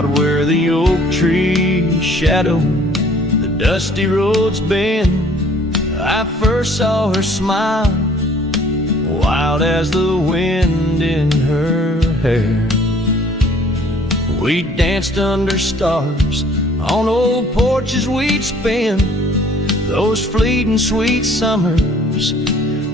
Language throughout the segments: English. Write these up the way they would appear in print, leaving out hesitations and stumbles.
Out where the oak trees shadow the dusty roads bend, I first saw her smile, wild as the wind in her hair. We danced under stars on old porches we'd spend those fleeting sweet summers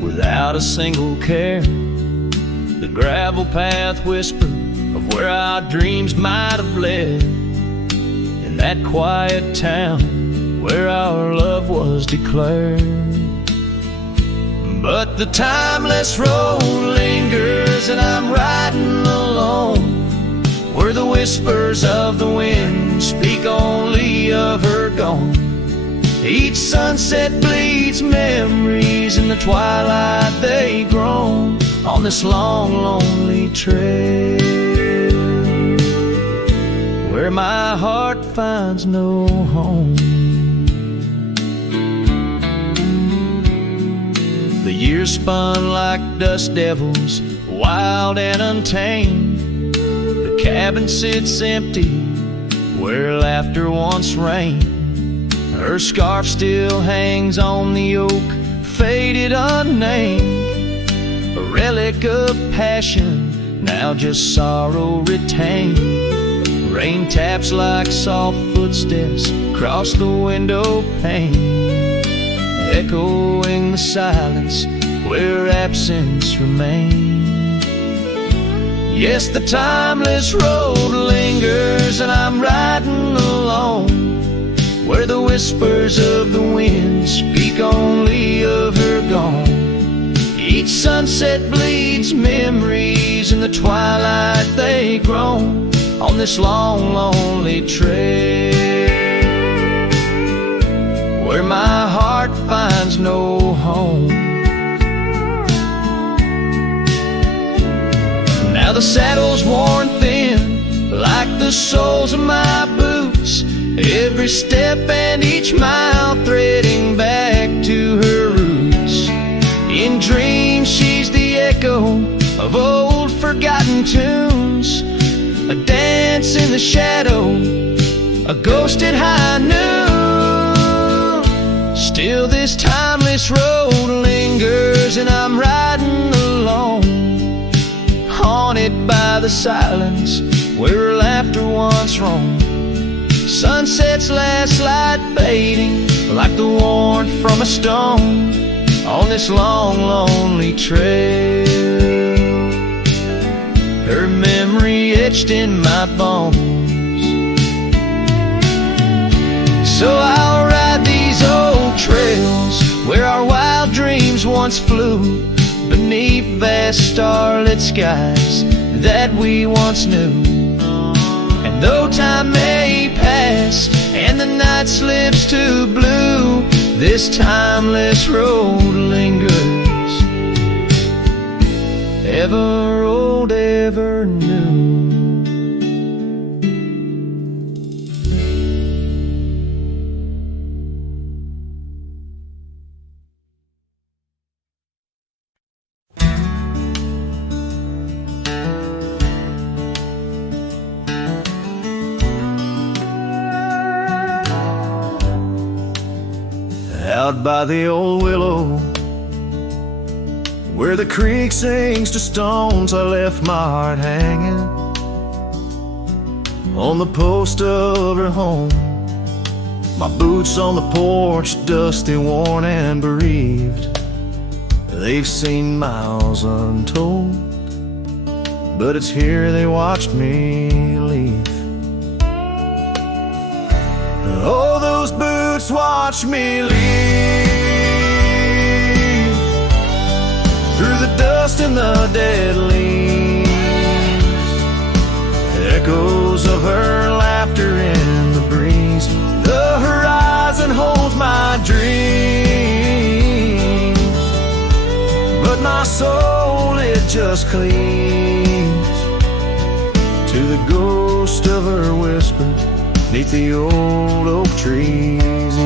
without a single care. The gravel path whispered of where our dreams might have led, in that quiet town where our love was declared. But the timeless road lingers and I'm riding alone, where the whispers of the wind speak only of her gone. Each sunset bleeds memories, in the twilight they groan on this long, lonely trail, where my heart finds no home. The years spun like dust devils, wild and untamed. The cabin sits empty where laughter once reigned. Her scarf still hangs on the oak, faded unnamed, a relic of passion, now just sorrow retained. Rain taps like soft footsteps across the window pane, echoing the silence where absence remains. Yes, the timeless road lingers and I'm riding alone, where the whispers of the wind speak only of her gone. Each sunset bleeds memories, in the twilight they groan on this long, lonely trail, where my heart finds no home. Now the saddle's worn thin, like the soles of my boots, every step and each mile threading back to her roots. In dreams she's the echo of old forgotten tunes, a dance in the shadow, a ghost at high noon. Still this timeless road lingers and I'm riding alone, haunted by the silence where laughter once roamed. Sunset's last light fading like the warmth from a stone on this long, lonely trail, her memory etched in my bones. So I'll ride these old trails where our wild dreams once flew, beneath vast starlit skies that we once knew. And though time may pass and the night slips to blue, this timeless road lingers, ever old, ever new. Out by the old willow, where the creek sings to stones, I left my heart hanging on the post of her home. My boots on the porch, dusty, worn and bereaved, they've seen miles untold, but it's here they watched me leave. Oh, those boots watched me leave through the dust and the dead leaves, echoes of her laughter in the breeze. The horizon holds my dream, but my soul, it just clings to the ghost of her whisper 'neath the old oak trees.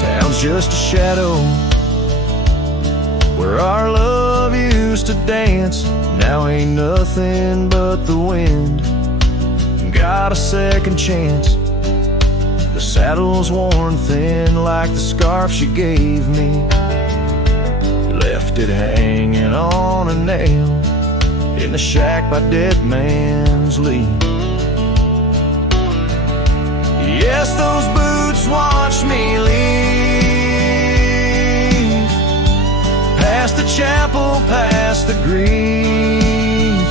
Town's just a shadow where our love used to dance, now ain't nothing but the wind got a second chance. The saddle's worn thin like the scarf she gave me. Left it hanging on a nail in the shack by Dead Man's Lead. Yes, those boots watched me leave, past the chapel, past the grief.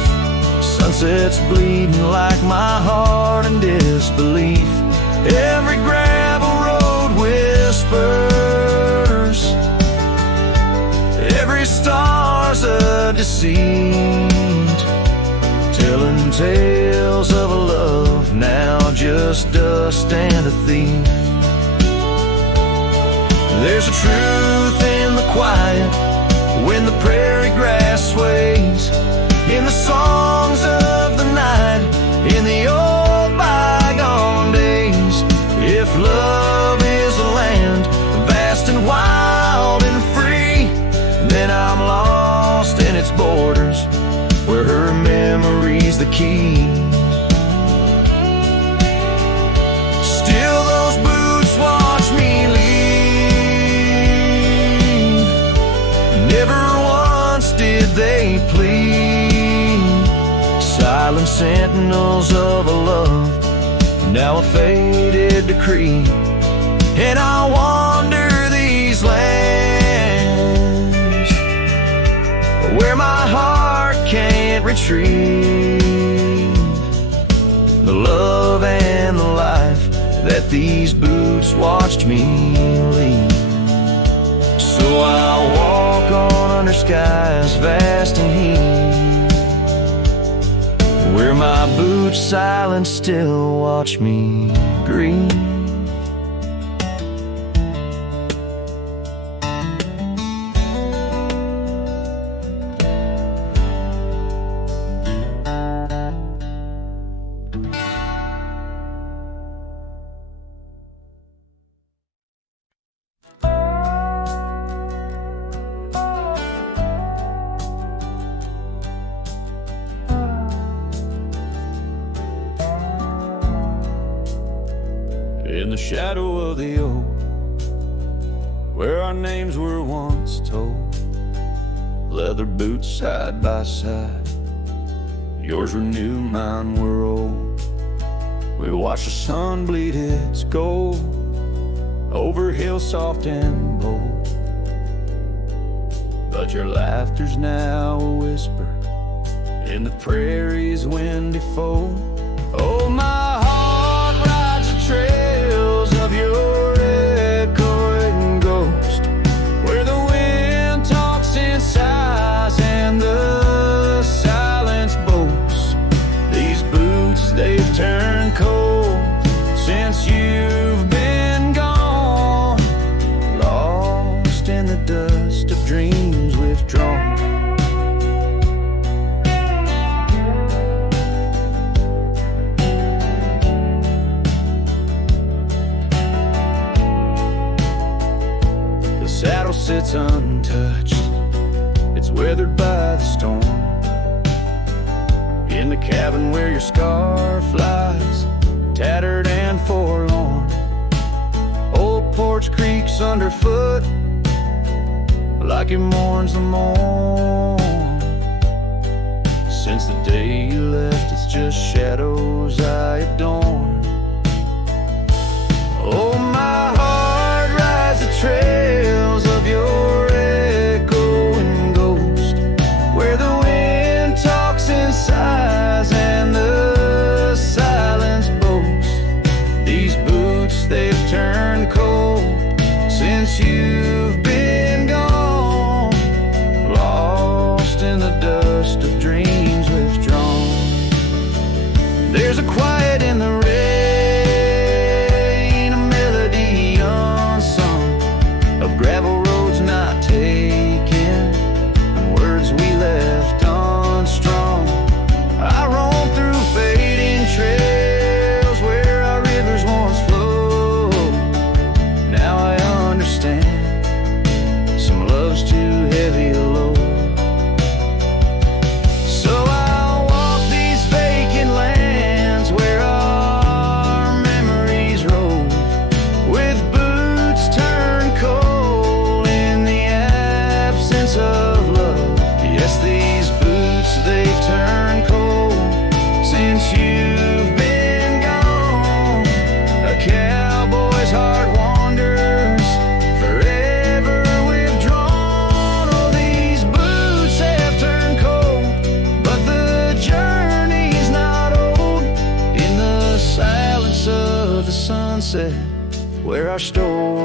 Sunset's bleeding like my heart in disbelief. Every gravel road whispers, every star's a deceit, telling tales of a love now just dust and a thief. There's a truth in the quiet when the prairie grass sways, in the songs of the night, in the old bygone days. If love is a land vast and wild and free, then I'm lost in its borders, where her memory's the key. Still those boots watch me leave, never once did they plead. Silent sentinels of a love, now a faded decree. And I wander these lands where my heart can't retrieve the love and the life that these boots watched me leave. So I'll walk on under skies vast and heat, where my boots silent still watch me grieve. In the shadow of the oak, where our names were once told, leather boots side by side, yours were new, mine were old. We watched the sun bleed its gold over hills soft and bold, but your laughter's now a whisper in the prairie's windy fold. Oh, my heart rides the trails of your echoing ghost, where the wind talks in sighs and the silence boasts. These boots, they've turned cold since you've been gone, lost in the dust of dreams withdrawn. Saddle sits untouched, it's weathered by the storm. In the cabin where your scarf lies, tattered and forlorn, old porch creaks underfoot like it mourns the morn. Since the day you left, it's just shadows I adorn. Oh, my heart rides the trails of your echoing ghost, where the wind talks in sighs and the silence boasts. These boots, they've turned cold since you've been gone, lost in the dust of dreams withdrawn. There's a quiet in the rain, a melody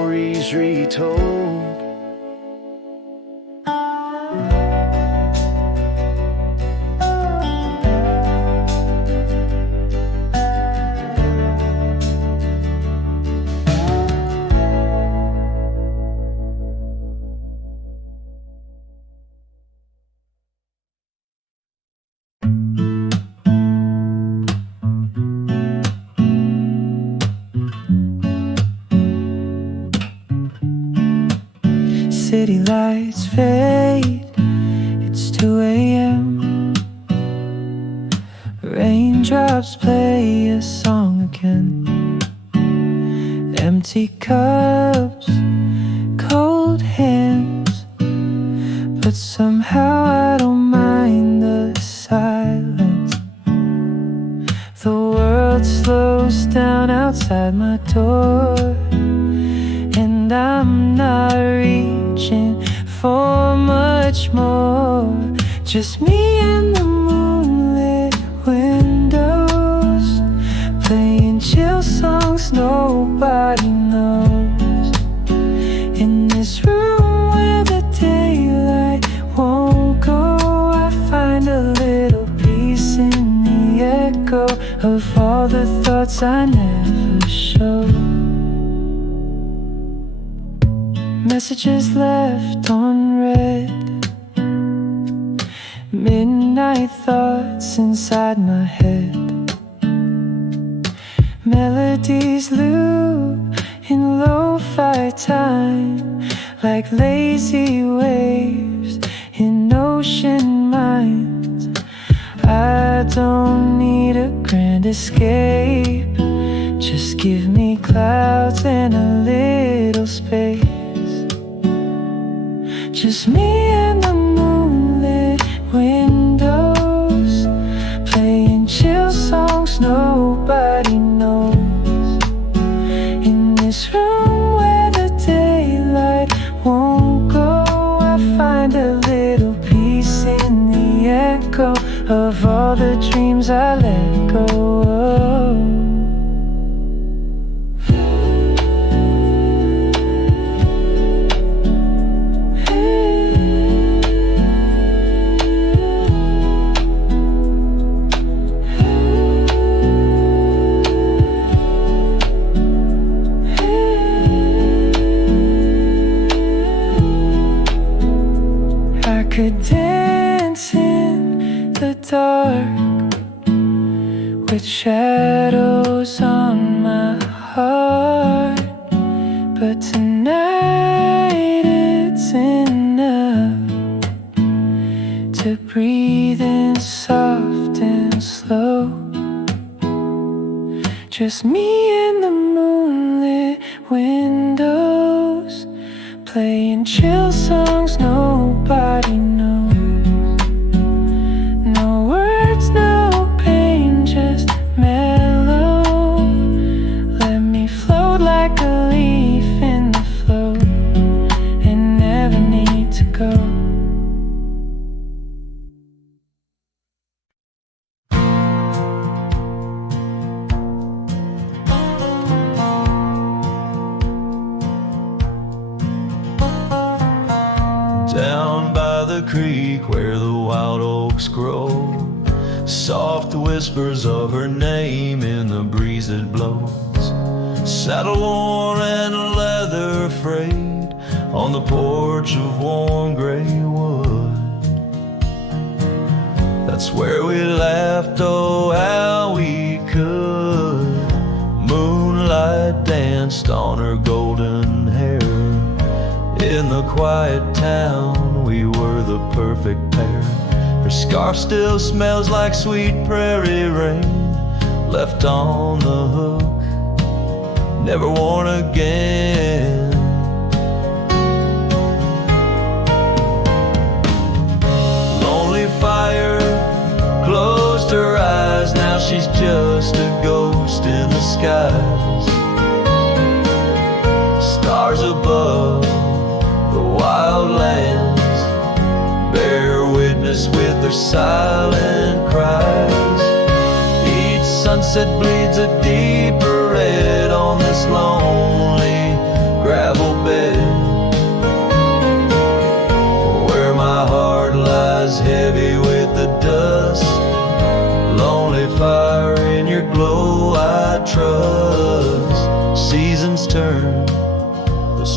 stories retold. City lights fade, it's 2 a.m. Raindrops play a song again. Empty cups, cold hands, but somehow I don't mind the silence. The world slows down outside my door, and I'm not reaching for much more. Just me and the moonlit windows, playing chill songs nobody knows. In this room where the daylight won't go, I find a little peace in the echo of all the thoughts I never show. Messages left unread, midnight thoughts inside my head. Melodies loop in lo-fi time, like lazy waves in ocean minds. I don't need a grand escape, just give me clouds and a little space. Just me and the moonlit windows, playing chill songs nobody knows. In this room where the daylight won't go, I find a little peace in the echo of all the dreams I let go of. Could dance in the dark with shadows on my heart, but tonight it's enough to breathe in soft and slow. Just me and the moonlit windows, playing chill songs nobody knows. No words, no pain, just mellow. Let me float like a leaf in the flow and never need to go. Down by the creek where the wild oaks grow, soft whispers of her name in the breeze that blows. Saddle worn and leather frayed on the porch of warm gray wood. That's where we laughed, oh how we could. Moonlight danced on her golden hair. In the quiet town, we were the perfect pair. Her scarf still smells like sweet prairie rain, left on the hook, never worn again. Lonely fire closed her eyes, now she's just a ghost in the skies. Stars above the wild lands bear witness with their silent cries. Each sunset bleeds a deeper red on this lonely gravel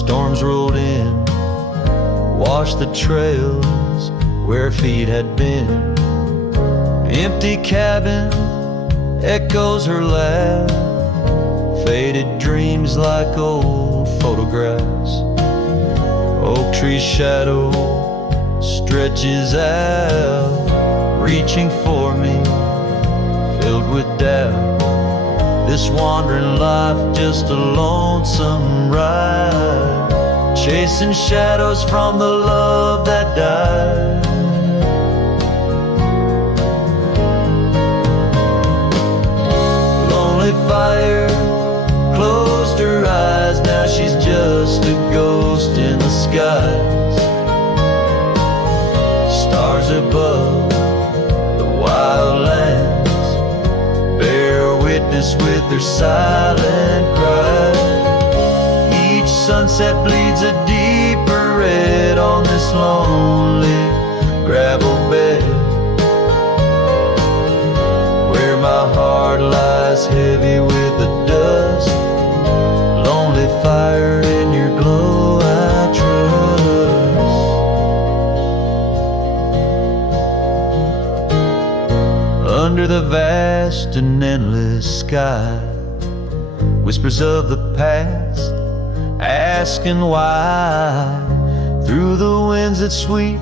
Storms rolled in, washed the trails where feet had been. Empty cabin echoes her laugh, faded dreams like old photographs. Oak tree shadow stretches out, reaching for me, filled with doubt. This wandering life just a lonesome ride, chasing shadows from the love that died. Lonely fire closed her eyes, now she's just a ghost in the skies. Stars above the wild lands bear witness with their silent cry. Each sunset bleeds a deeper red on this lonely gravel bed, where my heart lies heavy with the dust. Lonely fire, in your glow I trust. Under the vast and endless sky, whispers of the past, asking why. Through the winds that sweep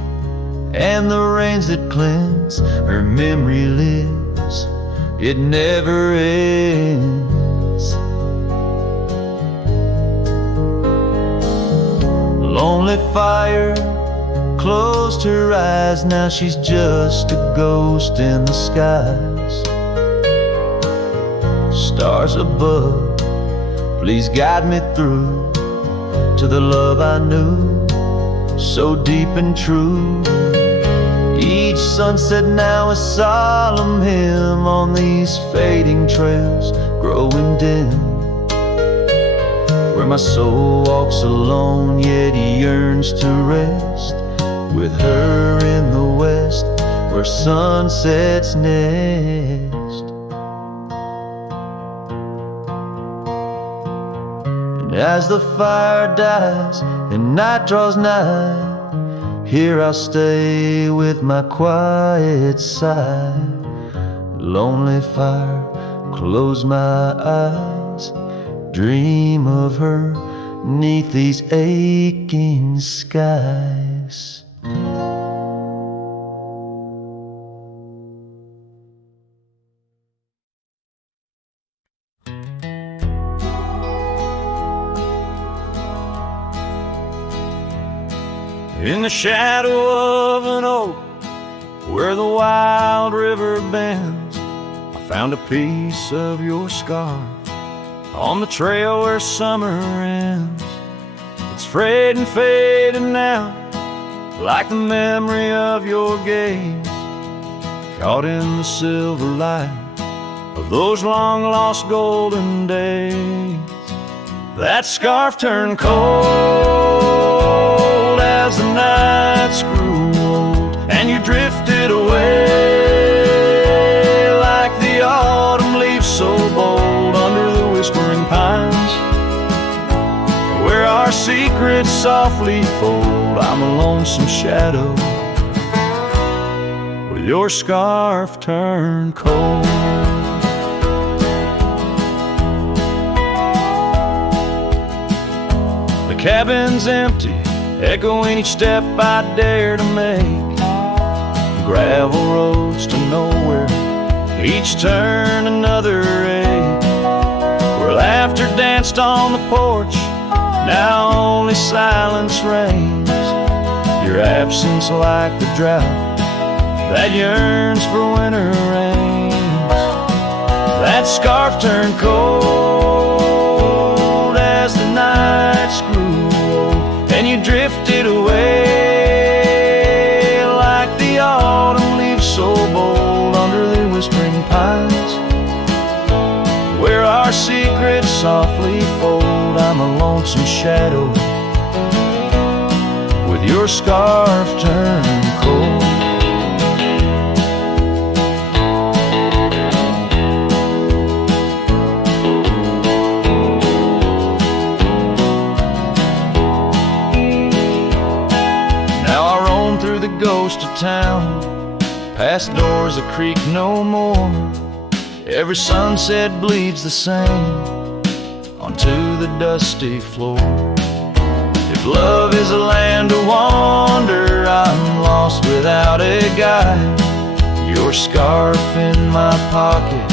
and the rains that cleanse, her memory lives, it never ends. Lonely fire closed her eyes, now she's just a ghost in the skies. Stars above, please guide me through to the love I knew, so deep and true. Each sunset now a solemn hymn on these fading trails growing dim, where my soul walks alone yet yearns to rest with her in the west, where sunsets next. And as the fire dies and night draws nigh, here I'll stay with my quiet sigh. Lonely fire, close my eyes, dream of her 'neath these aching skies. In the shadow of an oak, where the wild river bends, I found a piece of your scarf on the trail where summer ends. It's frayed and faded now, like the memory of your gaze, caught in the silver light of those long lost golden days. That scarf turned cold as the nights grew old, and you drifted away like the autumn leaves so bold under the whispering pines, where our secrets softly fold. I'm a lonesome shadow with your scarf turned cold. The cabin's empty, echoing each step I dare to make. Gravel roads to nowhere, each turn another ache, where laughter danced on the porch, now only silence reigns. Your absence like the drought that yearns for winter rains. That scarf turned cold as the nights grew old, and you drifted away like the autumn leaves so bold under the whispering pines, where our secrets softly fold. I'm a lonesome shadow with your scarf turned cold. through the ghost of town, past doors that creak no more. Every sunset bleeds the same onto the dusty floor. If love is a land to wander, I'm lost without a guide. Your scarf in my pocket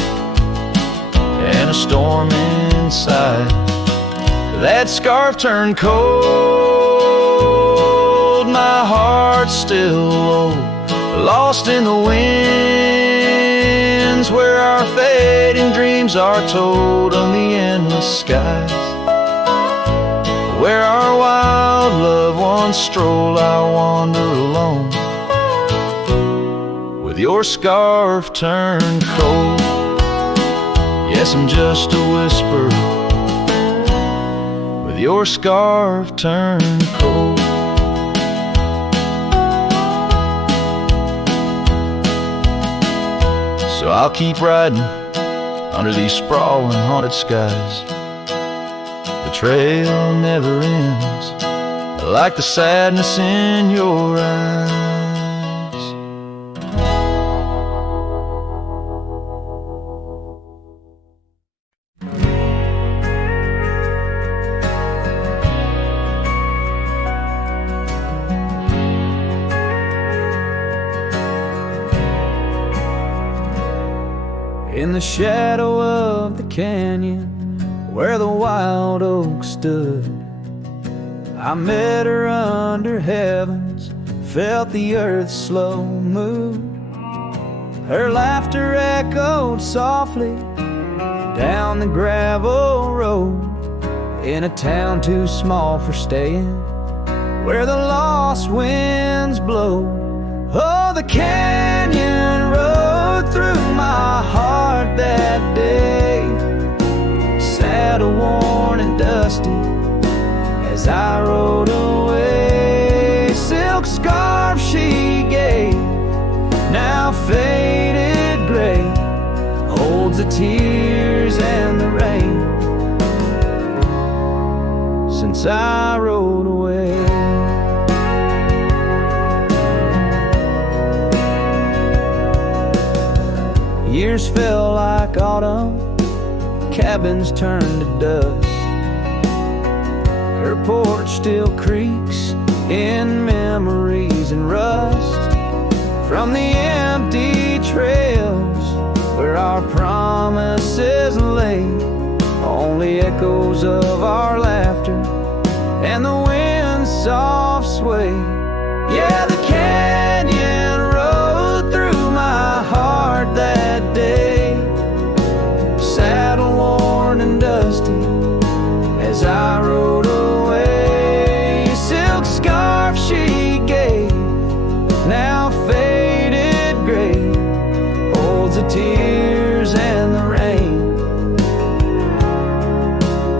and a storm inside. That scarf turned cold, my heart's still low, lost in the winds where our fading dreams are told on the endless skies. Where our wild loved ones stroll, I wander alone, with your scarf turned cold. Yes, I'm just a whisper, with your scarf turned cold. So I'll keep riding under these sprawling haunted skies. The trail never ends, like the sadness in your eyes. In the shadow of the canyon where the wild oak stood, I met her under heavens, felt the earth's slow move. Her laughter echoed softly down the gravel road, in a town too small for staying, where the lost winds blow. Oh, the canyon rode through my heart that day, saddle worn and dusty as I rode away. Silk scarf she gave, now faded gray, holds the tears and the rain since I rode away. Years fell like autumn, cabins turned to dust. Her porch still creaks in memories and rust from the empty trails where our promises lay. Only echoes of our laughter and the wind's soft sway. Yeah, the canyon rode through my heart that day, saddle worn and dusty as I rode away. Silk scarf she gave, now faded gray, holds the tears and the rain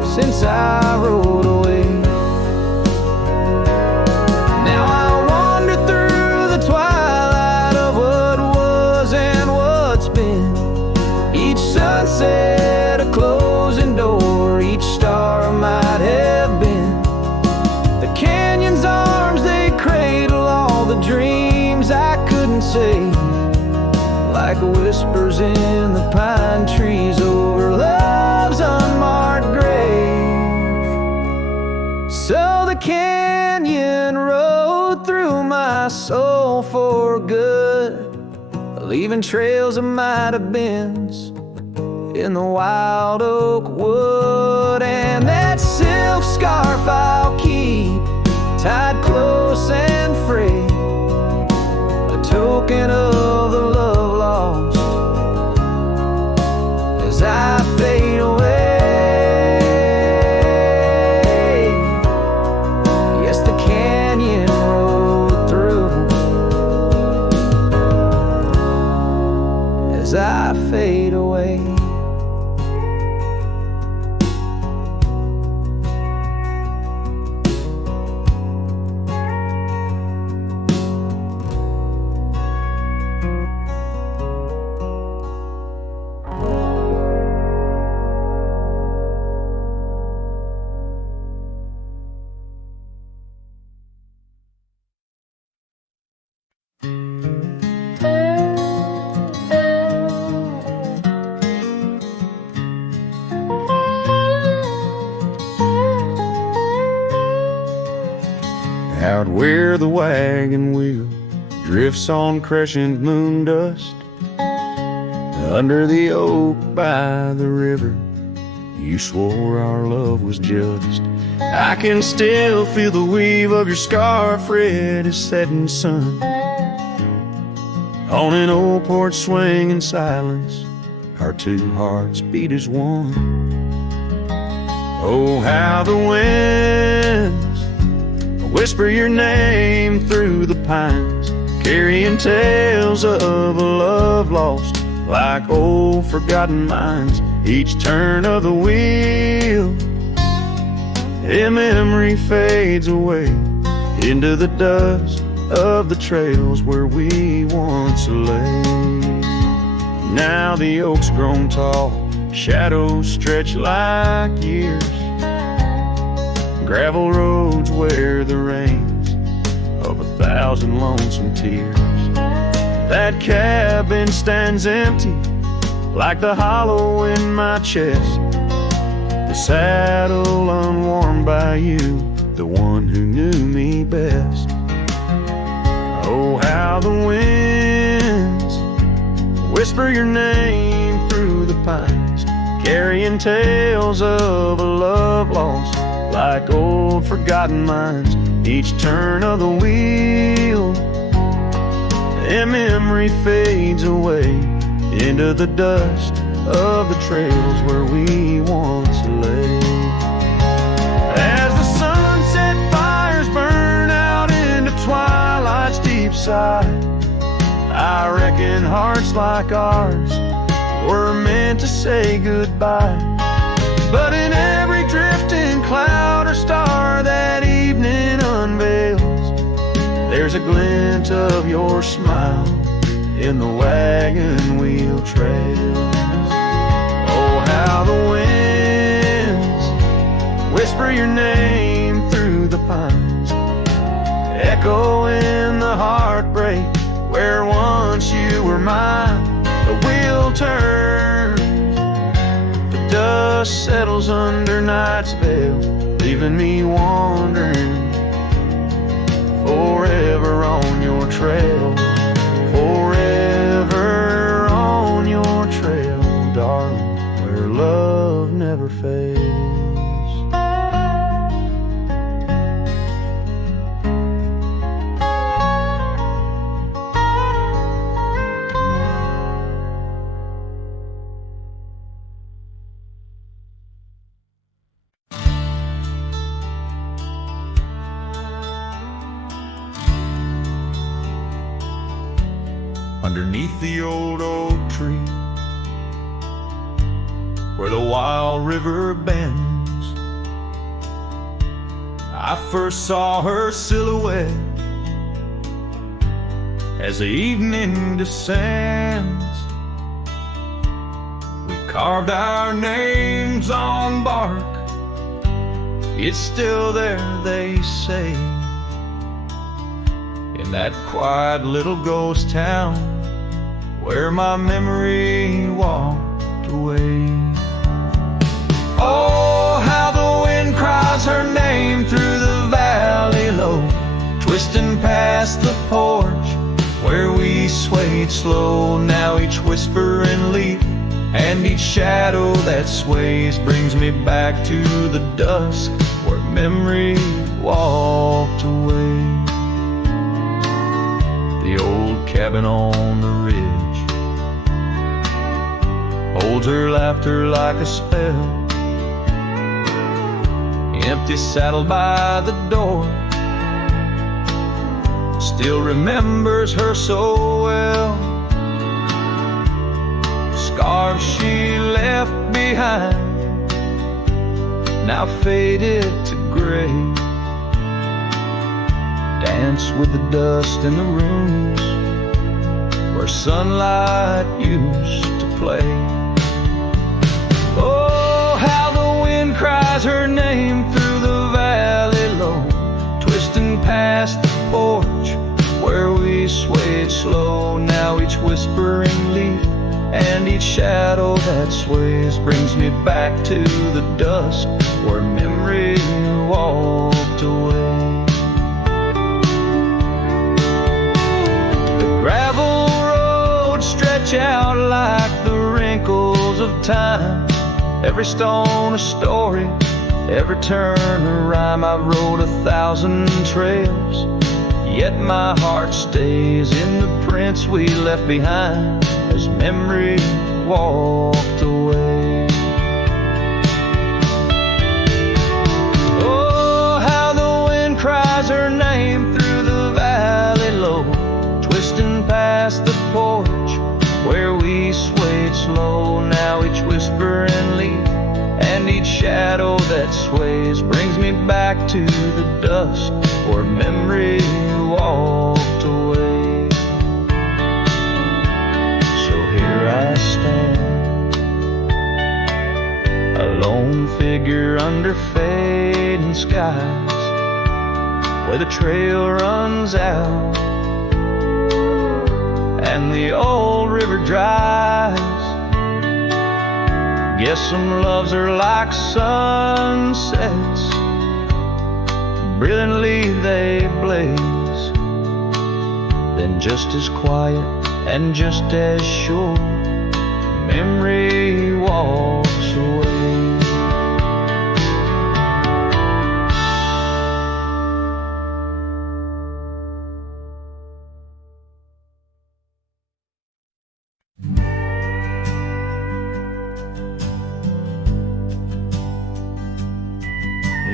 since I rode away. Now I wander through the twilight of what was and what's been. Each sunset a closing door, each star might have been. The canyon's arms, they cradle all the dreams I couldn't save, like whispers in the pine trees over love's unmarked grave. So the canyon rode through my soul for good, leaving trails of might have beens in the wild oak wood. And that silk scarf I'll keep tied close and free, a token of the love lost as I fade away. Yes, the canyon rode through as I fade away. out where the wagon wheel drifts on crescent moon dust. Under the oak by the river, you swore our love was just. I can still feel the weave of your scarf red as setting sun. On an old porch swing in silence, our two hearts beat as one. Oh, how the winds whisper your name through the pines, carrying tales of a love lost like old forgotten mines. Each turn of the wheel, a memory fades away into the dust of the trails where we once lay. Now the oak's grown tall, shadows stretch like years, gravel roads wear the rains of 1,000 lonesome tears. That cabin stands empty like the hollow in my chest, the saddle unwarmed by you, the one who knew me best. Oh, how the winds whisper your name through the pines, carrying tales of a love lost like old forgotten mines. Each turn of the wheel, a memory fades away into the dust of the trails where we once lay. As the sunset fires burn out into twilight's deep side, I reckon hearts like ours were meant to say goodbye. But in every drifting cloud or star that evening unveils, there's a glint of your smile in the wagon wheel trails. Oh, how the winds whisper your name through the pines, echo in the heartbreak where once you were mine. The wheel turns, the dust settles under night's veil, leaving me wandering forever on your trail, forever on your trail, darling, where love never fails. Underneath the old oak tree, where the wild river bends, I first saw her silhouette as the evening descends. We carved our names on bark, it's still there, they say, in that quiet little ghost town where my memory walked away. Oh, how the wind cries her name through the valley low, twisting past the porch where we swayed slow. Now each whispering leaf and each shadow that sways brings me back to the dusk where memory walked away. The old cabin on the ridge holds her laughter like a spell. Empty saddle by the door still remembers her so well. Scarves she left behind now faded to gray, dance with the dust in the rooms where sunlight used to play. Oh, how the wind cries her name through the valley low, twisting past the porch where we swayed slow. Now each whispering leaf and each shadow that sways brings me back to the dusk where memory walked away. time, every stone a story, every turn a rhyme. I've rode 1,000 trails, yet my heart stays in the prints we left behind as memory walked away. Oh, how the wind cries her name through the valley low, twisting past the porch where we swayed slow. Now each whisper and leaf and each shadow that sways brings me back to the dusk where memory walked away. So here I stand, a lone figure under fading skies, where the trail runs out and the old river dries. Guess some loves are like sunsets, brilliantly they blaze, then just as quiet and just as sure, memory walks away.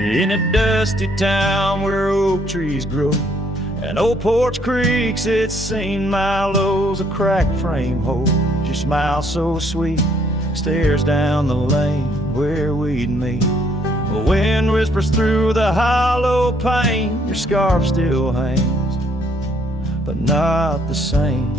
In a dusty town where oak trees grow and old porch creaks, it's seen my lows. A cracked frame holds your smile so sweet, stares down the lane where we'd meet. The wind whispers through the hollow pane, your scarf still hangs, but not the same.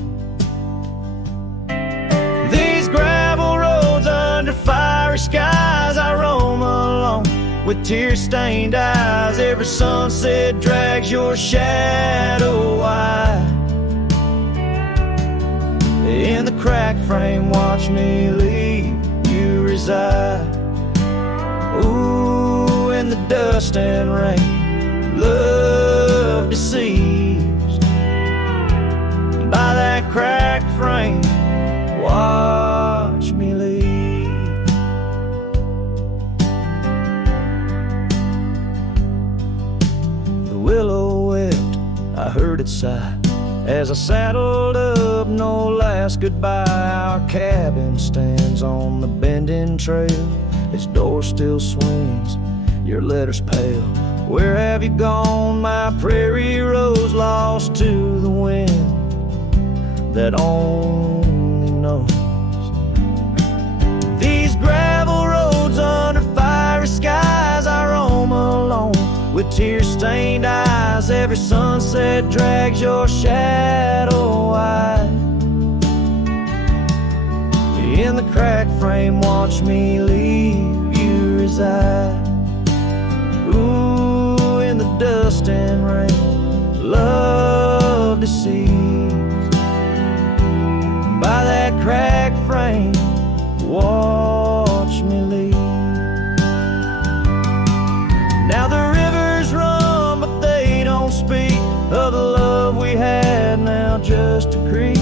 These gravel roads under fiery skies, I roam alone with tear-stained eyes. Every sunset drags your shadow wide. In the cracked frame, watch me leave you reside. Ooh, in the dust and rain, love deceives. By that cracked frame, watch me leave. Willow wept, I heard it sigh as I saddled up, no last goodbye. Our cabin stands on the bending trail, its door still swings, your letters pale. Where have you gone, my prairie rose, lost to the wind that only knows? These gravel roads under fiery skies, I roam alone with tear-stained eyes. Every sunset drags your shadow wide. In the cracked frame, watch me leave you reside. Ooh, in the dust and rain, love deceives. By that cracked frame, watch me leave. Now the rivers run, but they don't speak of the love we had, now just a creek.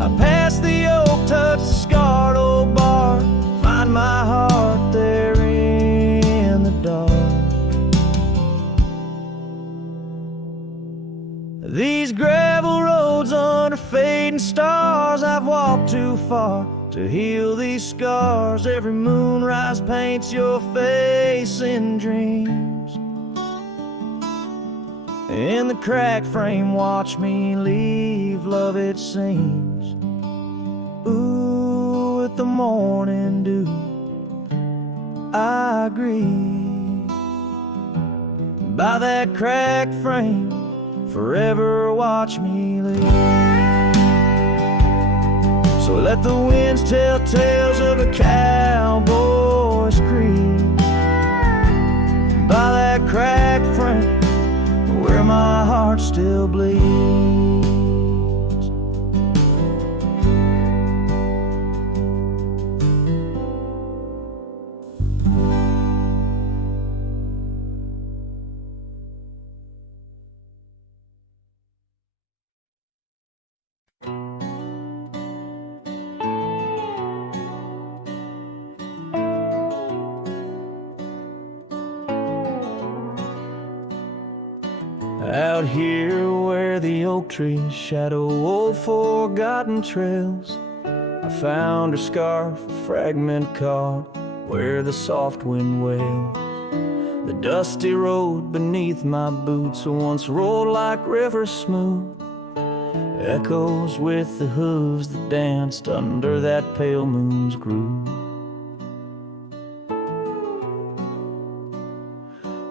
I pass the oak, touch the scarred old bar, find my heart there in the dark. These gravel roads under fading stars, I've walked too far to heal these scars. Every moonrise paints your face in dreams. In the cracked frame, watch me leave, love it seems. Ooh, with the morning dew, I agree. By that cracked frame, forever watch me leave. So let the winds tell tales of a cowboy's creed. By that cracked frame, where my heart still bleeds. Out here where the oak trees shadow old forgotten trails, I found her scarf, a fragment caught where the soft wind wails. The dusty road beneath my boots once rolled like river smooth, echoes with the hooves that danced under that pale moon's groove.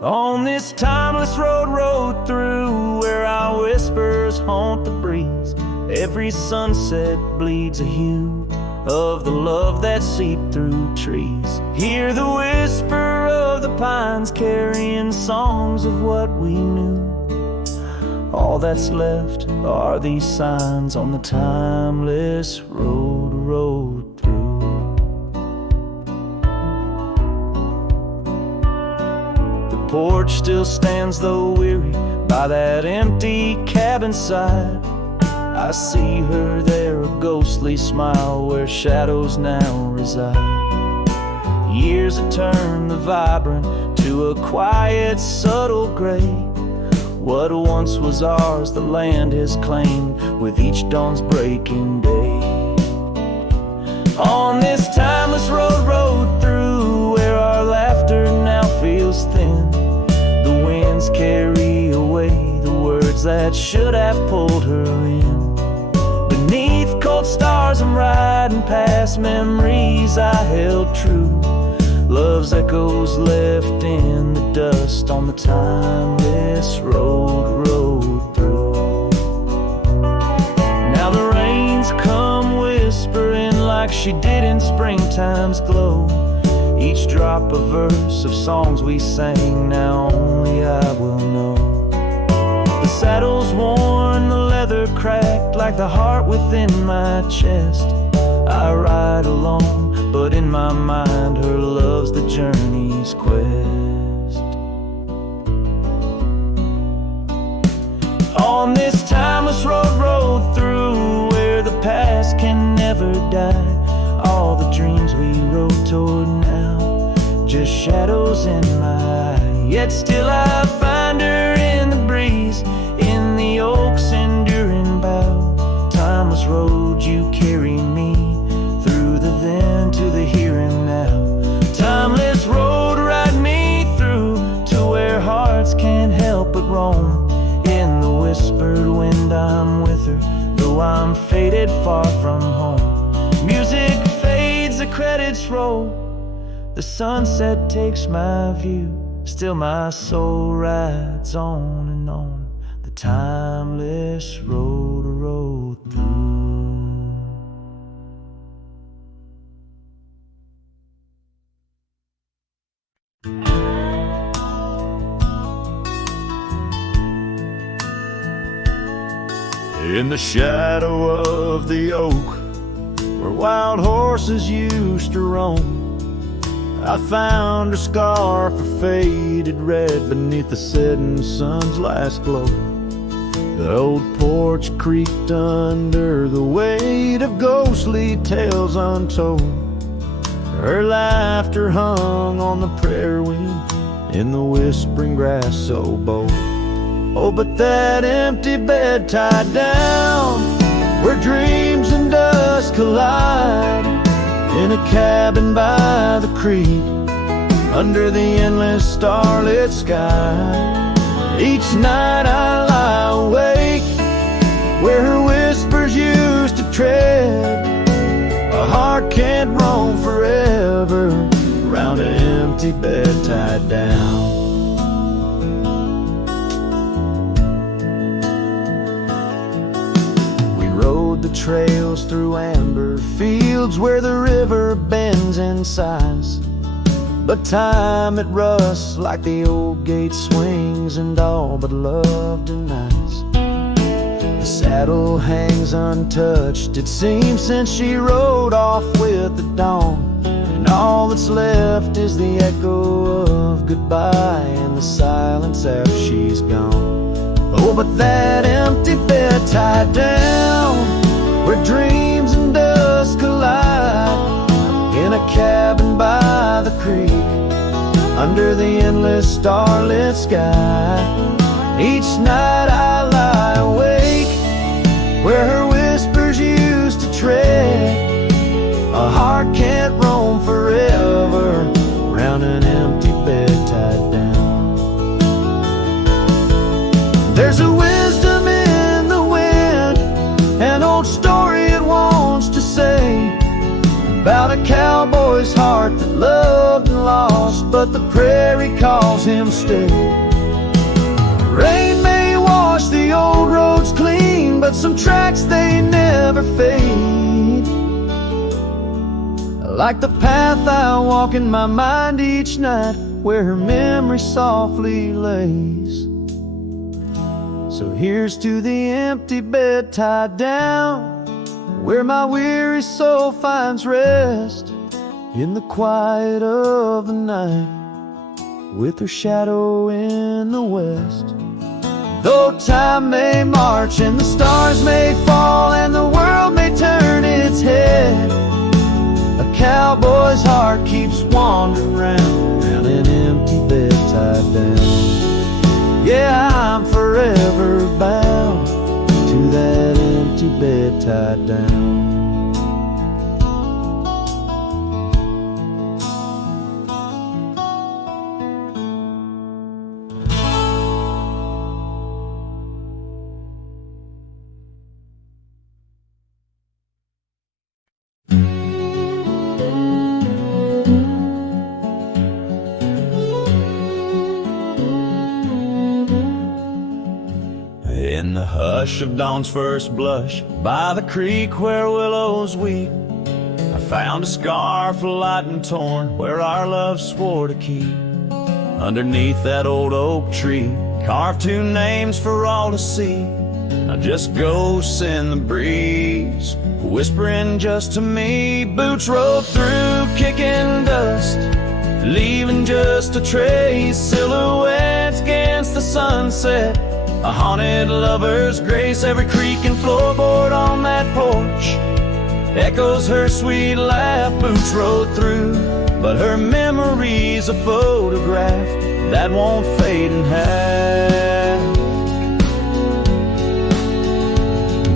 On this timeless road rode through, where our whispers haunt the breeze, every sunset bleeds a hue of the love that seeped through trees. Hear the whisper of the pines carrying songs of what we knew. All that's left are these signs on the timeless road rode through. Porch still stands though weary by that empty cabin side. I see her there, a ghostly smile where shadows now reside. Years have turned the vibrant to a quiet, subtle gray. What once was ours, the land has claimed with each dawn's breaking day. On this timeless road rode through, where our laughter now feels thin. Carry away the words that should have pulled her in. Beneath cold stars I'm riding past memories I held true. Love's echoes left in the dust on the timeless road rode through. Now the rains come whispering like she did in springtime's glow. Each drop a verse of songs we sang, now only I will know. The saddle's worn, the leather cracked like the heart within my chest. I ride alone, but in my mind her love's the journey's quest. On this timeless road rode through, where the past can never die. All the dreams we rode toward now, just shadows in my eye. Yet still I find her in the breeze, in the oak's enduring bough. Timeless road, you carry me through the then to the here and now. Timeless road, ride me through to where hearts can't help but roam. In the whispered wind I'm with her, though I'm faded far from home. Music fades, the credits roll, the sunset takes my view. Still my soul rides on and on, the timeless road rode through. In the shadow of the oak, where wild horses used to roam, I found a scarf, a faded red beneath the setting sun's last glow. The old porch creaked under the weight of ghostly tales untold. Her laughter hung on the prairie wind in the whispering grass so bold. Oh, but that empty bed tied down, where dreams and dust collide, in a cabin by the creek, under the endless starlit sky. Each night I lie awake, where her whispers used to tread. A heart can't roam forever, round an empty bed tied down. The trails through amber fields where the river bends in sighs, but time it rusts like the old gate swings and all but love denies. The saddle hangs untouched, it seems, since she rode off with the dawn, and all that's left is the echo of goodbye and the silence after she's gone. Oh, but that empty bed tied down, where dreams and dust collide, in a cabin by the creek, under the endless starlit sky. Each night I lie awake where her whispers used to tread. A heart can't roam forever round an empty bed tied down. There's a wisdom in the wind, an old story it wants to say, about a cowboy's heart that loved and lost, but the prairie calls him stay. Rain may wash the old roads clean, but some tracks they never fade. Like the path I walk in my mind each night, where her memory softly lays. So here's to the empty bed tied down, where my weary soul finds rest, in the quiet of the night, with her shadow in the west. Though time may march and the stars may fall and the world may turn its head, a cowboy's heart keeps wandering round an empty bed tied down. Yeah, I'm forever bound to that empty bed tied down. In the hush of dawn's first blush, by the creek where willows weep, I found a scarf light and torn where our love swore to keep. Underneath that old oak tree, carved two names for all to see. Now just ghosts in the breeze, whispering just to me. Boots rolled through, kicking dust, leaving just a trace. Silhouettes against the sunset, a haunted lover's grace. Every creak and floorboard on that porch echoes her sweet laugh. Boots rode through, but her memory's a photograph that won't fade in half.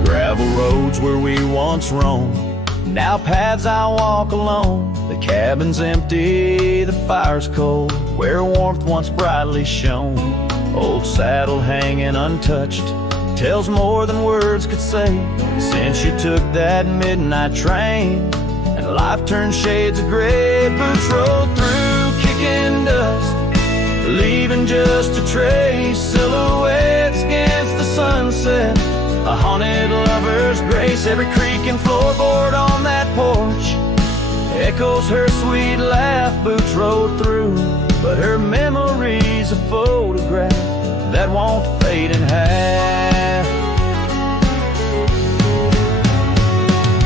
Gravel roads where we once roamed, now paths I walk alone. The cabin's empty, the fire's cold, where warmth once brightly shone. Old saddle hanging untouched tells more than words could say. Since you took that midnight train and life turned shades of gray, boots rolled through, kicking dust, leaving just a trace. Silhouettes against the sunset, a haunted lover's grace. Every creak and floorboard on that porch echoes her sweet laugh. Boots rode through, but her memory's a photograph that won't fade in half.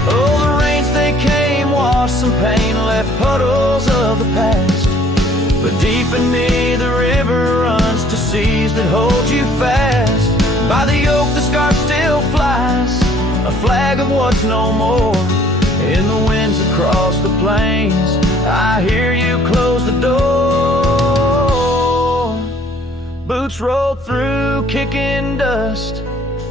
Oh, the rains they came, washed some pain, left puddles of the past. But deep beneath the river runs to seas that hold you fast. By the oak the scarf still flies, a flag of what's no more. In the winds across the plains, I hear you close the door. Boots rolled through, kicking dust,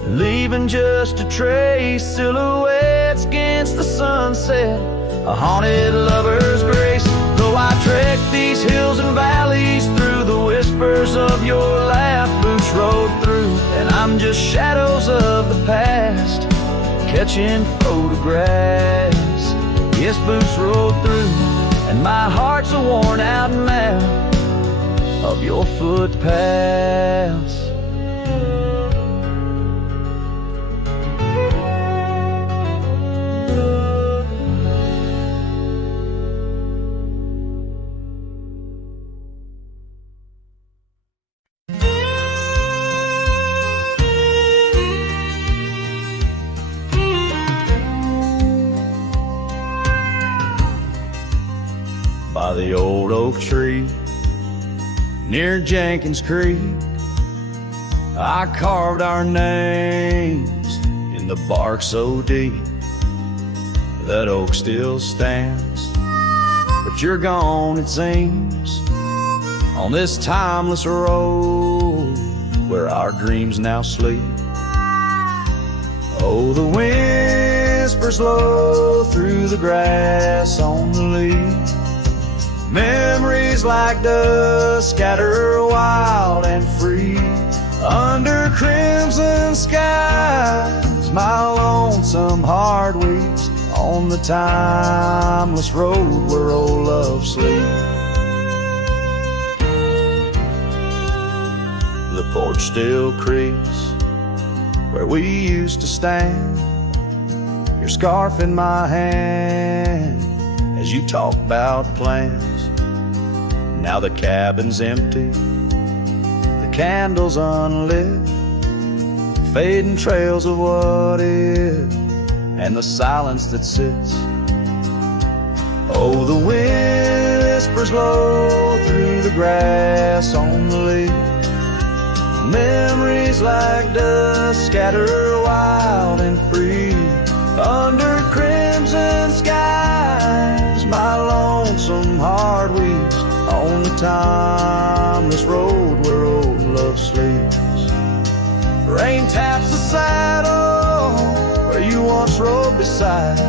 leaving just a trace. Silhouettes against the sunset, a haunted lover's grace. Though I trek these hills and valleys through the whispers of your laugh, boots rode through, and I'm just shadows of the past, catching photographs. Yes, boots rolled through, and my heart's a worn out map of your footpaths. By the old oak tree near Jenkins Creek, I carved our names in the bark so deep. That oak still stands, but you're gone it seems, on this timeless road where our dreams now sleep. Oh, the whispers low through the grass on the leaf. Memories like dust scatter wild and free. Under crimson skies, my lonesome heart weeps on the timeless road where old love sleeps. The porch still creaks where we used to stand, your scarf in my hand as you talk about plans. Now the cabin's empty, the candles unlit, fading trails of what is, and the silence that sits. Oh, the whispers low through the grass on the leaf. Memories like dust scatter wild and free. Under crimson skies, my lonesome heart weeps on the timeless road where old love sleeps. Rain taps the saddle where you once rode beside.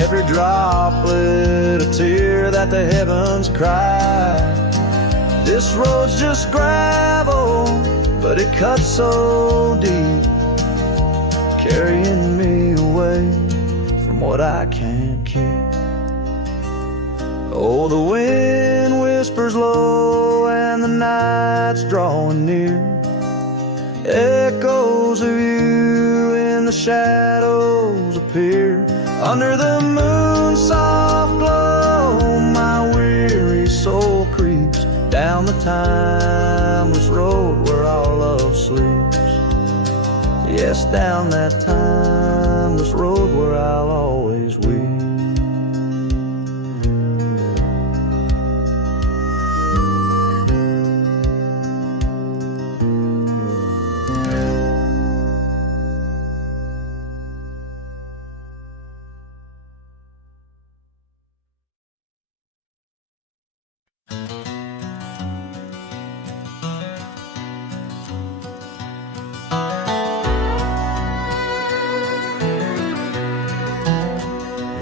Every droplet a tear that the heavens cried. This road's just gravel, but it cuts so deep, carrying me away from what I can't keep. Oh, the wind whispers low and the night's drawing near. Echoes of you in the shadows appear. Under the moon's soft glow, my weary soul creeps down the timeless road where our love sleeps. Yes, down that timeless road where I'll always weep.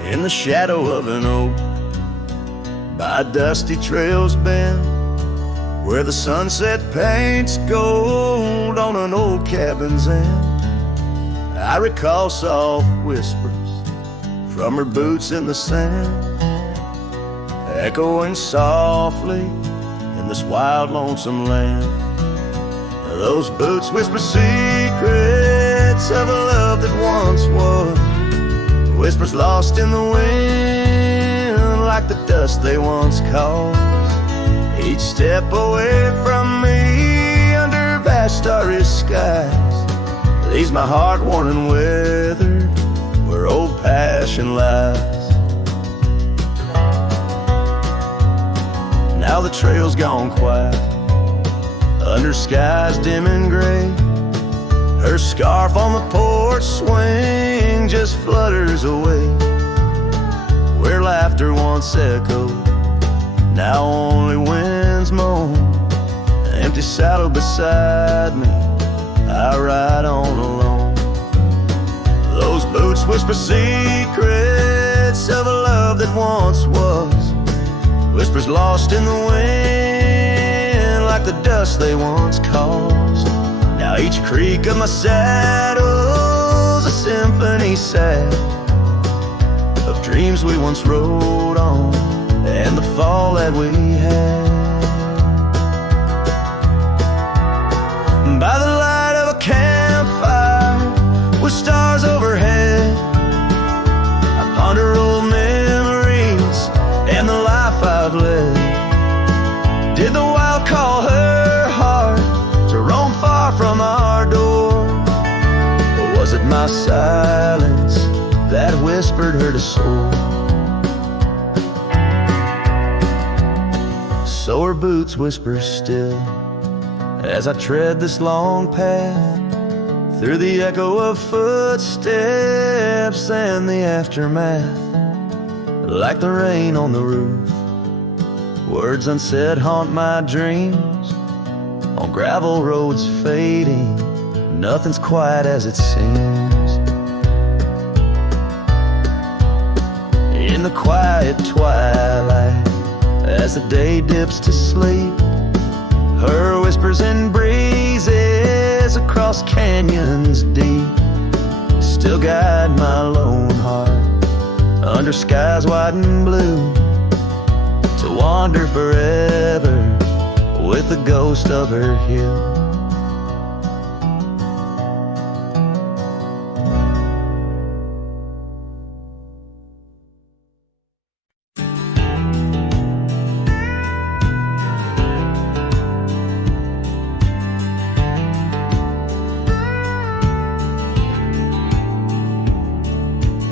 In the shadow of an oak, by dusty trails bend, where the sunset paints gold on an old cabin's end, I recall soft whispers from her boots in the sand, echoing softly in this wild, lonesome land. Those boots whisper secrets of a love that once was, whispers lost in the wind like the dust they once caused. Each step away from me under vast starry skies leaves my heart worn and weathered where old passion lies. Now the trail's gone quiet under skies dim and gray. Her scarf on the porch swing just flutters away. Where laughter once echoed, now only winds moan. An empty saddle beside me, I ride on alone. Those boots whisper secrets of a love that once was, whispers lost in the wind like the dust they once caused. Now each creak of my saddle's a symphony sad of dreams we once rode on and the fall that we had. By the light of a campfire with stars overhead, I ponder old memories and the life I've led. Did the wild call her heart to roam far from our door? Or was it my silence that whispered her to soar? So her boots whisper still as I tread this long path through the echo of footsteps and the aftermath. Like the rain on the roof, words unsaid haunt my dreams on gravel roads fading. Nothing's quite as it seems. In the quiet twilight, as the day dips to sleep, her whispers and breezes across canyons deep still guide my lone heart under skies white and blue, to wander forever with the ghost of her hill.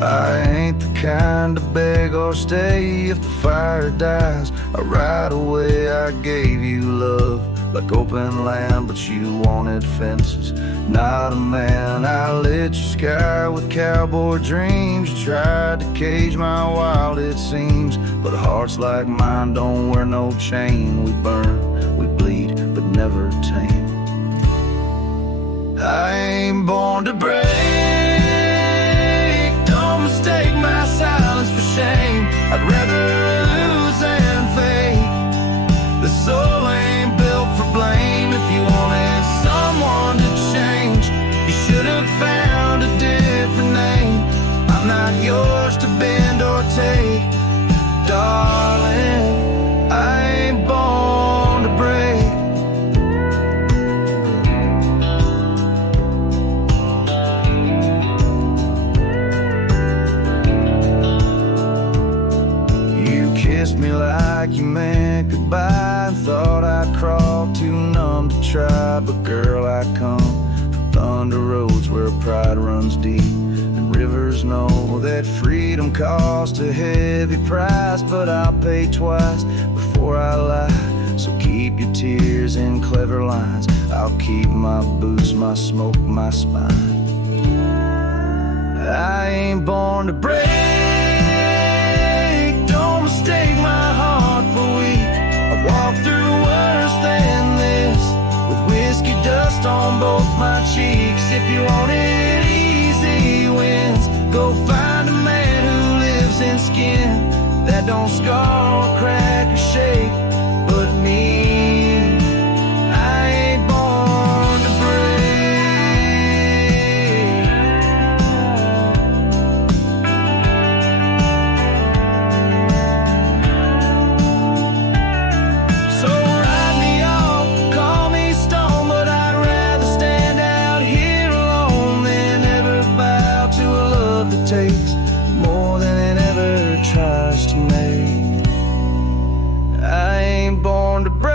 I ain't the kind to beg or stay. If the fire dies, right away I gave you love like open land, but you wanted fences. Not a man. I lit your sky with cowboy dreams. You tried to cage my wild, it seems, but hearts like mine don't wear no chain. We burn, we bleed, but never tame. I ain't born to break. Mistake my silence for shame. I'd rather lose than fake. The soul ain't built for blame. If you wanted someone to change, you should have found a different name. I'm not yours to bend or take, darling. I ain't born to break. Kissed me like you meant goodbye, and thought I'd crawl too numb to try. But girl, I come from thunder roads where pride runs deep, and rivers know that freedom costs a heavy price. But I'll pay twice before I lie, so keep your tears in clever lines. I'll keep my boots, my smoke, my spine. I ain't born to break. Mistake my heart for weak. I walked through worse than this, with whiskey dust on both my cheeks. If you wanted easy wins, go find a man who lives in skin that don't scar or crack or shake. But me, I ain't born to break. Takes more than it ever tries to make. I ain't born to break.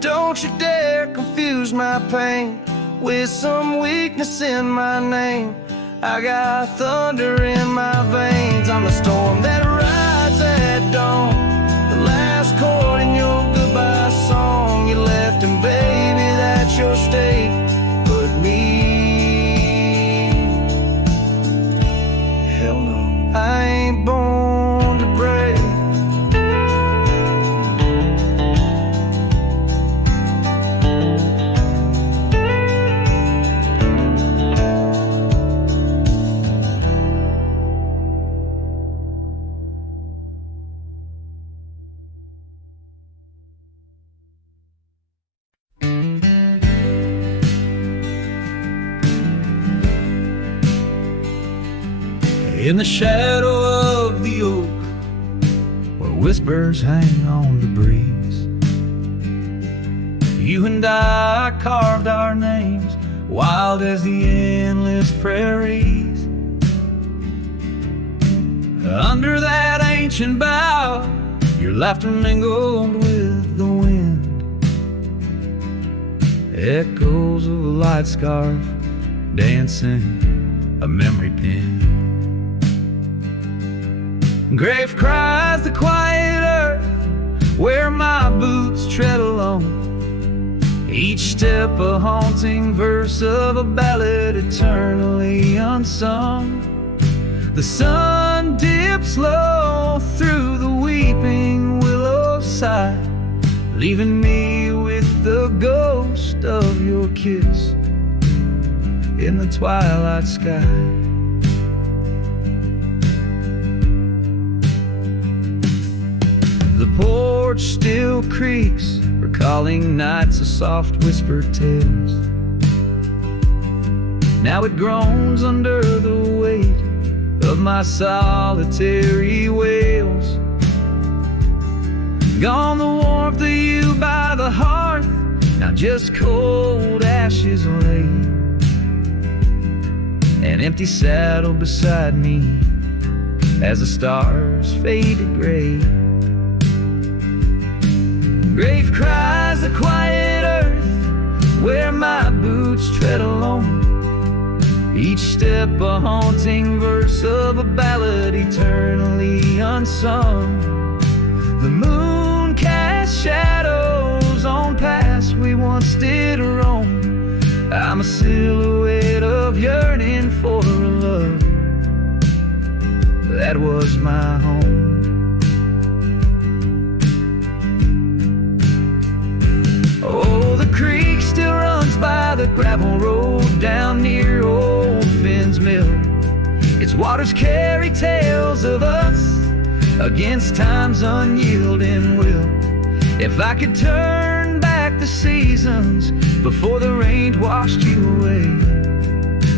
Don't you dare confuse my pain with some weakness in my name. I got thunder in my veins. I'm the storm that rides at dawn, the last chord in your goodbye song. You left, and baby, that's your state. But me, I ain't born to break. In the shadow of the oak, where whispers hang on the breeze, you and I carved our names, wild as the endless prairies. Under that ancient bough, your laughter mingled with the wind, echoes of a light scarf dancing a memory pin. Grave cries the quiet earth where my boots tread alone, each step a haunting verse of a ballad eternally unsung. The sun dips low through the weeping willow side, leaving me the ghost of your kiss in the twilight sky. The porch still creaks, recalling nights of soft whispered tales. Now it groans under the weight of my solitary wails. Gone the warmth of you by the hearth, now just cold ashes lay. An empty saddle beside me as the stars faded gray. Grave cries the quiet earth where my boots tread alone. Each step a haunting verse of a ballad eternally unsung. The moon casts shadows on paths we once did roam. I'm a silhouette of yearning for a love that was my home. Oh, the creek still runs by the gravel road down near old Finn's Mill. Its waters carry tales of us against time's unyielding will. If I could turn back the seasons before the rain washed you away,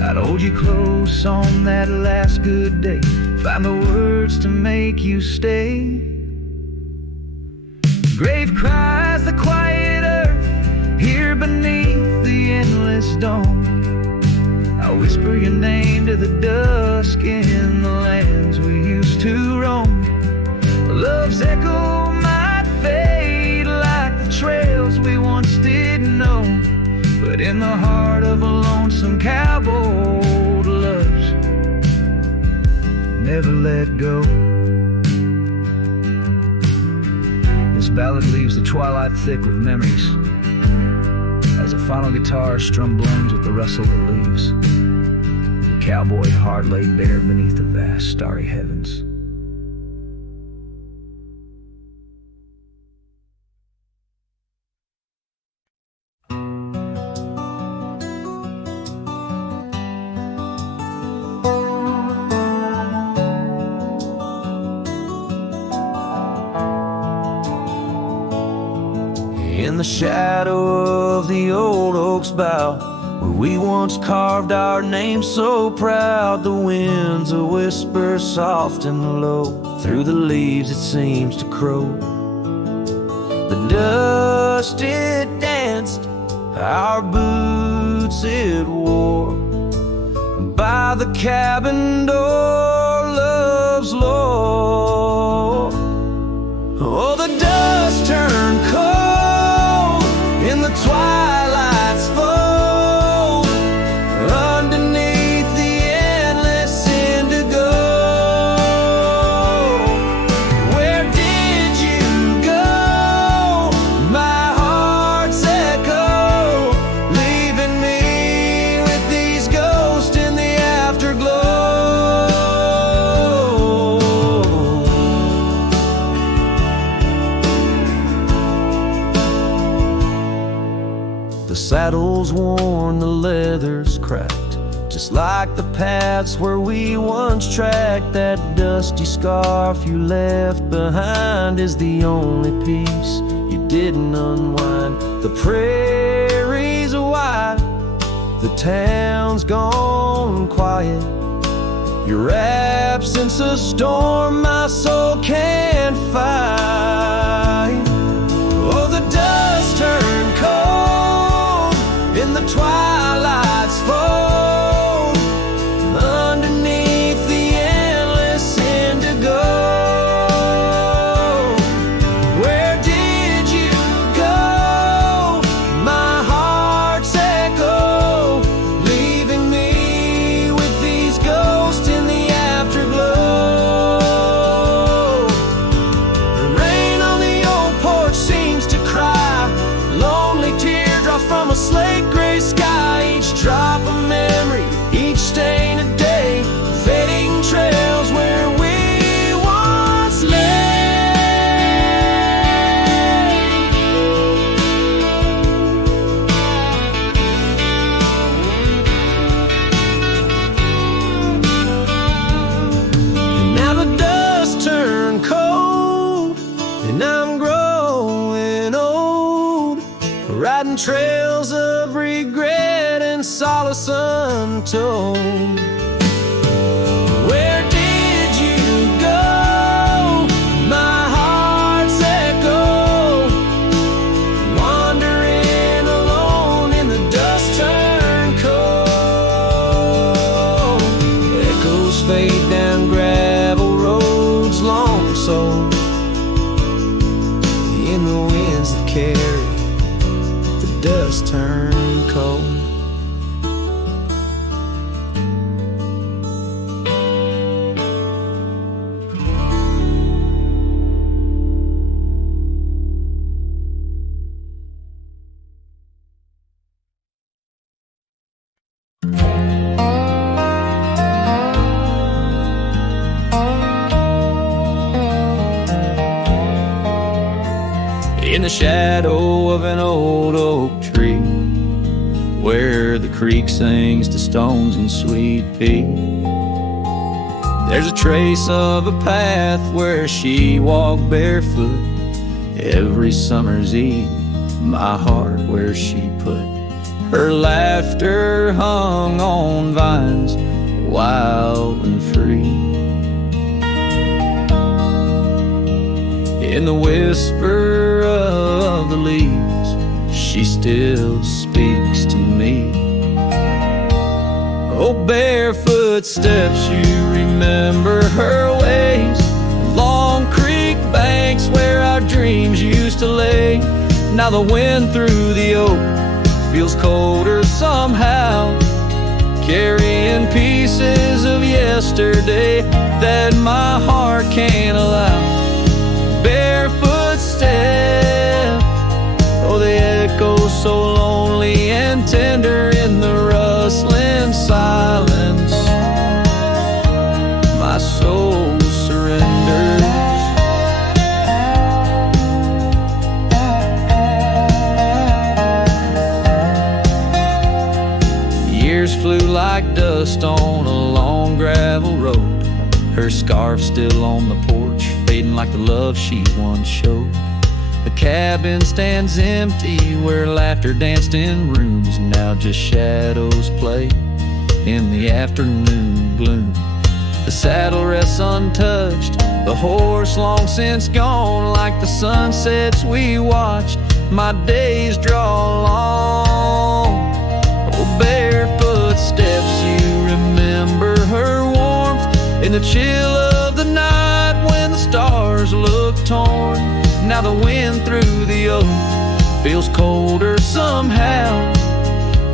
I'd hold you close on that last good day, find the words to make you stay. Grave cries the quiet earth here beneath the endless dome. I whisper your name to the dusk in the lands we used to roam. Love's echo might fade like the trails we once did know, but in the heart of a lonesome cowboy, old loves never let go. This ballad leaves the twilight thick with memories as a final guitar strum blends with the rustle of the leaves. The cowboy heart laid bare beneath the vast starry heavens. In the shadow of the old oak's bough, where we once carved our name so proud, the wind's a whisper soft and low, through the leaves it seems to crow. The dust it danced, our boots it wore, by the cabin door, love's lore. Oh, the dust turned cold in the twilight's fold, underneath the endless indigo. Where did you go, my heart's echo, leaving me with these ghosts in the afterglow? The saddle's worn, the leather's cracked, just like the paths where we once tracked. That dusty scarf you left behind is the only piece you didn't unwind. The prairie's wide, the town's gone quiet, your absence a storm my soul can't fight. Oh, the dust turned cold in the twilight's fold, underneath the endless indigo. Where did you go, my heart's echo, leaving me with these ghosts in the afterglow? The rain on the old porch seems to cry, lonely teardrops from a slate gray sky. us untold. Where did you go, my heart's echo? Wandering alone in the dust turned cold. Echoes fade down gravel roads long sold, in the winds that carry the dust turned cold. In the shadow of an old oak tree, where the creek sings to stones in sweet peace, there's a trace of a path where she walked barefoot every summer's eve. My heart where she put her laughter hung on vines, wild and free. In the whisper of the leaves, she still speaks to me. Oh, barefoot steps, you remember her ways. Long creek banks where our dreams used to lay. Now the wind through the oak feels colder somehow, carrying pieces of yesterday that my heart can't allow. Barefoot step, oh, they echo so lonely and tender in the rustling silence. My soul surrenders. Years flew like dust on a long gravel road. Her scarf still on the porch, fading like the love she once showed. The cabin stands empty where laughter danced in rooms. Now just shadows play in the afternoon gloom. The saddle rests untouched, the horse long since gone. Like the sunsets we watched, my days draw long. Oh, barefoot steps, you remember her warmth in the chill of the night when the stars look torn. Now the wind through the oak feels colder somehow,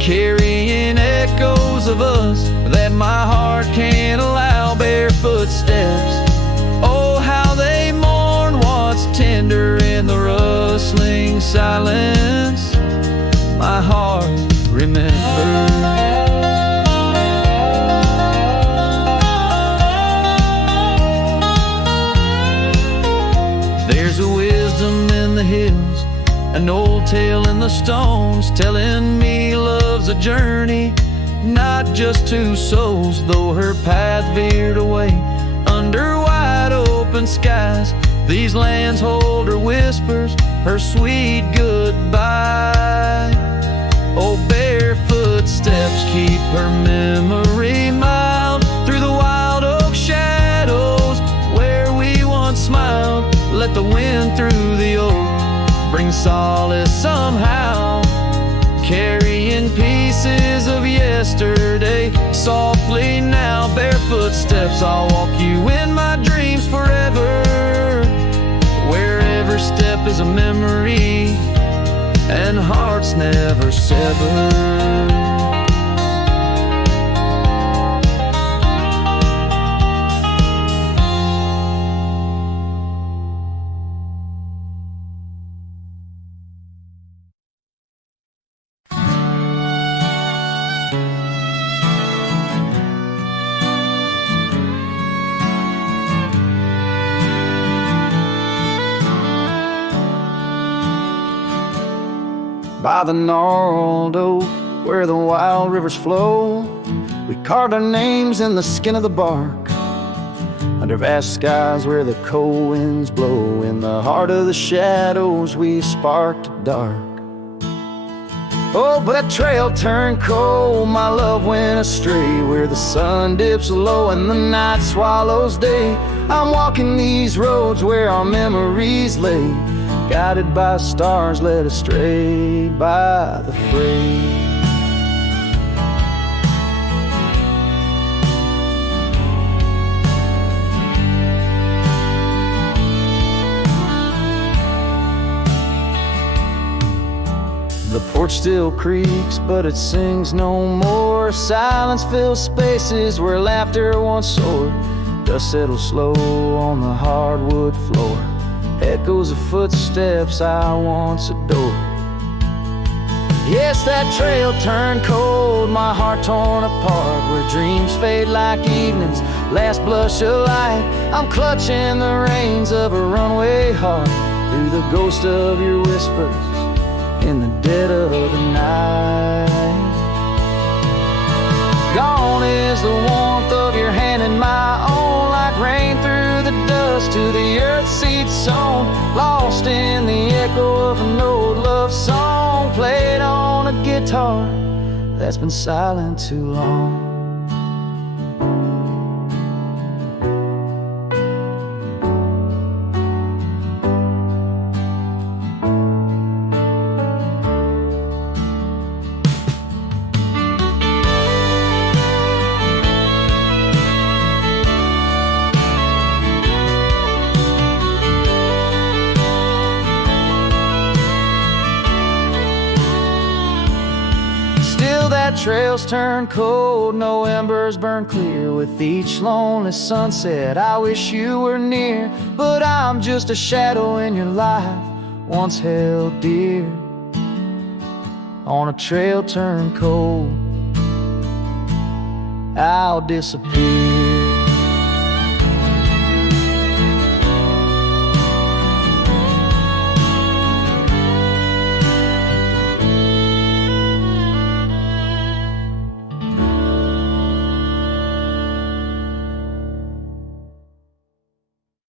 carrying echoes of us that my heart can't allow. Barefoot steps, oh, how they mourn what's tender in the rustling silence. My heart remembers. There's a wisdom in the hills, an old tale in the stones, telling me love's a journey, not just two souls. Though her path veered away under wide open skies, these lands hold her whispers, her sweet goodbye. Oh, barefoot steps keep her memory mild through the wild oak shadows where we once smiled. Let the wind through the oak bring solace somehow, carrying pieces of yesterday softly now. Barefoot steps, I'll walk you in my dreams forever, where every step is a memory and hearts never sever. By the gnarled oak where the wild rivers flow, we carved our names in the skin of the bark. Under vast skies where the cold winds blow, in the heart of the shadows we sparked a dark. Oh, but that trail turned cold, my love went astray, where the sun dips low and the night swallows day. I'm walking these roads where our memories lay, guided by stars led astray by the fray. The porch still creaks, but it sings no more. Silence fills spaces where laughter once soared. Dust settles slow on the hardwood floor. Echoes of footsteps I once adored. Yes, that trail turned cold, my heart torn apart, where dreams fade like evening's last blush of light. I'm clutching the reins of a runaway heart, through the ghost of your whispers in the dead of the night. Gone is the warmth of your hand in my own, like rain through the dust to the earth's seed sown. Lost in the echo of an old love song, played on a guitar that's been silent too long. Trails turn cold, no embers burn clear. With each lonely sunset, I wish you were near. But I'm just a shadow in your life, once held dear. On a trail turned cold, I'll disappear.